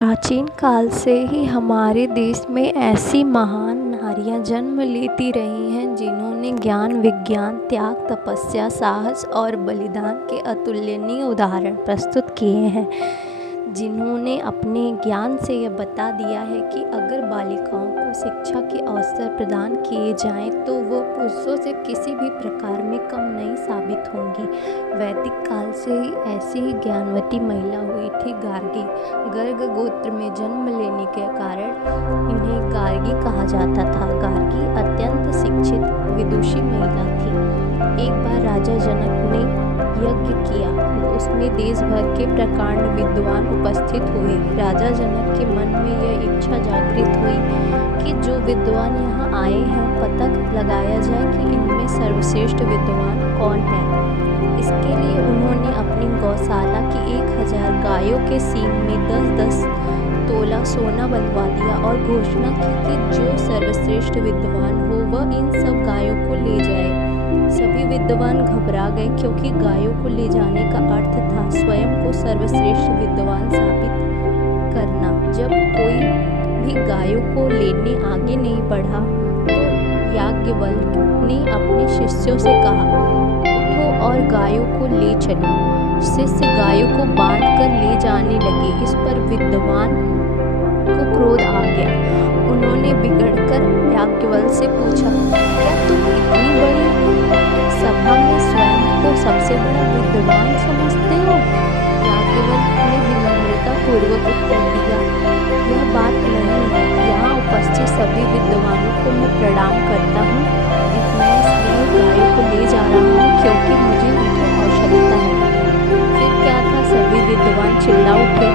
प्राचीन काल से ही हमारे देश में ऐसी महान नारियां जन्म लेती रही हैं जिन्होंने ज्ञान, विज्ञान, त्याग, तपस्या, साहस और बलिदान के अतुलनीय उदाहरण प्रस्तुत किए हैं। जिन्होंने अपने ज्ञान से यह बता दिया है कि अगर बालिकाओं को शिक्षा के अवसर प्रदान किए जाएं तो वो पुरुषों से किसी भी प्रकार में कम नहीं साबित होंगी। वैदिक काल से ही ऐसी ही ज्ञानवती महिला हुई थी गार्गी। गर्ग गोत्र में जन्म लेने के कारण इन्हें गार्गी कहा जाता था। गार्गी अत्यंत शिक्षित विदुषी महिला थी। एक बार राजा जनक ने यज्ञ किया, उसमें देश भर के प्रकांड विद्वान उपस्थित हुए। राजा जनक के मन में यह इच्छा जागृत हुई कि जो विद्वान यहाँ आए हैं पता लगाया जाए कि इनमें सर्वश्रेष्ठ विद्वान कौन है। इसके लिए उन्होंने अपनी गौशाला की 1000 गायों के सींग में 10-10 तोला सोना बंधवा दिया और घोषणा की कि जो सर्वश्रेष्ठ विद्वान हो वह इन सब गायों को ले जाए। सभी विद्वान घबरा गए क्योंकि गायों को ले जाने का अर्थ था स्वयं को सर्वश्रेष्ठ विद्वान साबित करना। जब कोई भी गायों को लेने आगे नहीं बढ़ा तो याज्ञवल्क्य ने अपने शिष्यों से कहा, उठो और गायों को ले चलो। शिष्य गायों को बांध कर ले जाने लगे। इस पर विद्वान को क्रोध आ गया। उन्होंने बिगड़कर याज्ञवल्क्य से पूछा, क्या तुम इतनी बड़ी सभा में स्वयं को सबसे बड़ा विद्वान समझते हो? याज्ञवल्क्य ने विनम्रता पूर्वक उत्तर दिया, यह बात नहीं है। यहाँ उपस्थित सभी विद्वानों को मैं प्रणाम करता हूँ। मैं इसलिए गायों को ले जा रहा हूँ क्योंकि मुझे उनकी आवश्यकता है। फिर क्या था, सभी विद्वान चिल्ला उठे,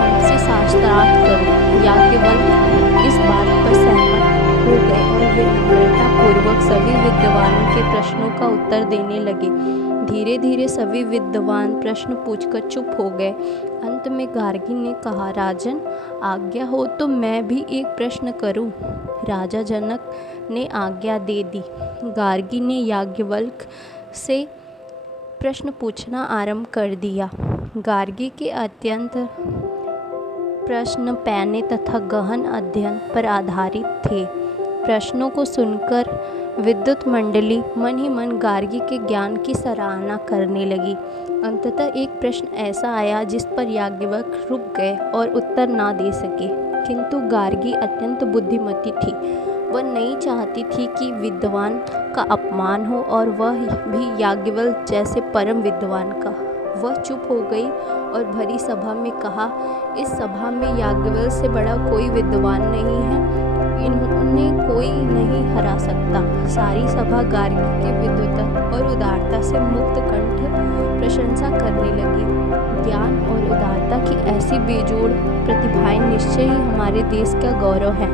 हमसे शास्त्रार्थ करो। याज्ञवल्क्य इस बात पर सहमत हो गए और विनम्रता पूर्वक सभी विद्वानों के प्रश्नों का उत्तर देने लगे। धीरे धीरे सभी विद्वान प्रश्न पूछकर चुप हो गए। अंत में गार्गी ने कहा, राजन, आज्ञा हो तो मैं भी एक प्रश्न करूं। राजा जनक ने आज्ञा दे दी। गार्गी ने याज्ञवल्क्य से प्रश्न पूछना आरंभ कर दिया। गार्गी के अत्यंत प्रश्न पैने तथा गहन अध्ययन पर आधारित थे। प्रश्नों को सुनकर विद्वत मंडली मन ही मन गार्गी के ज्ञान की सराहना करने लगी। अंततः एक प्रश्न ऐसा आया जिस पर याज्ञवल्क्य रुक गए और उत्तर ना दे सके। किंतु गार्गी अत्यंत बुद्धिमती थी। वह नहीं चाहती थी कि विद्वान का अपमान हो और वह भी याज्ञवल्क्य जैसे परम विद्वान का। वह चुप हो गई और भरी सभा में कहा, इस सभा में याज्ञवल्क्य से बड़ा कोई विद्वान नहीं है। इन्हें कोई नहीं हरा सकता। सारी सभा गार्गी के विद्वता और उदारता से मुक्त कंठ प्रशंसा करने लगी। ज्ञान और उदारता की ऐसी बेजोड़ प्रतिभाएं निश्चय ही हमारे देश का गौरव है।